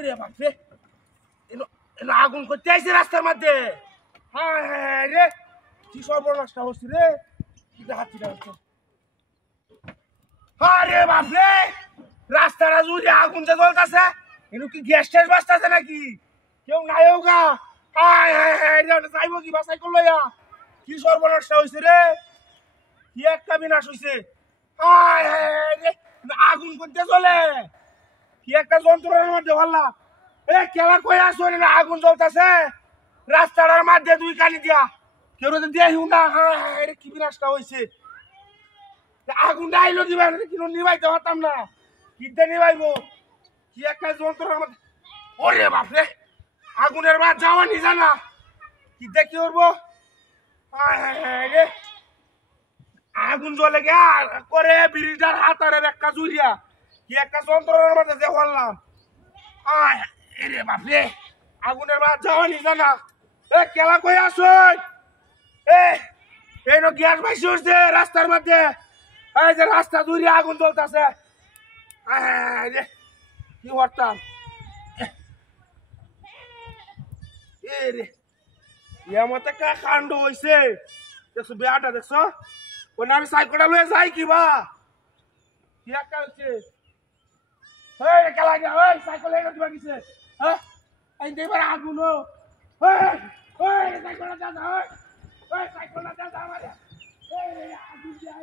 ওরে বাপরে এনো এনো আগুন করতে আইছে রাস্তার মধ্যে হায় হায় রে কি সর্বনাশটা হচ্ছে রে কি হাতিটা হচ্ছে আরে বাপরে রাস্তাটা জুড়ে আগুন যে জ্বলতেছে এনো কি গ্যাস ট্যাস বাজতেছে নাকি কেউ নাই হোগা হায় হায় হায় রে যাইবো কি বাসাই করলো কি সর্বনাশটা হয়েছে রে কি একটা বিনাশ হয়েছে হায় হায় রে আগুন করতে চলে কি একটা যন্ত্রণার মধ্যে ভাল্লা এ কেলা কই আসো না আগুন জ্বলতেছে রাস্তার মধ্যে দুই কানি দিয়া কেউ তো দেখিও না হায় হায় রে কি বিনাশটা হয়েছে আগুনটা আইলো দিবা কিন্তু নিবাইতে পারতাম না কিনতে নিবাইবো কি একটা যন্ত্রণার মধ্যে ওরে বাপরে আগুনের বাদ যাওয়া নি জানা কিনতে কি করবো হায় হায় হায় রে আগুন জ্বলে গিয়া করে ব্রিজটার হাতারে একটা জুড়িয়া কি একটা যন্ত্রণার মধ্যে যে হলাম আয় রে বাপরে আগুনের বাদ যাওয়া নি জানা এ কেলা কই আসুন এই নো গ্যাস ভাইসে উঠছে রাস্তার মধ্যে এই যে রাস্তা জুড়ে আগুন জ্বলতেছে কি করতাম রে আমার তো কাণ্ড হয়েছে দেখছো বেয়াটা দেখছো ওই না আমি সাইকেলটা লয়ে যাই কিবা কি একটা হচ্ছে খেলা গিয়া ওই সাইকেল এনে দিবা গেছে হ্যাঁ এই দেবার আগুন সাইকেলটা যা যা ওই সাইকেলটা যা যা আমার আগুন দিয়ে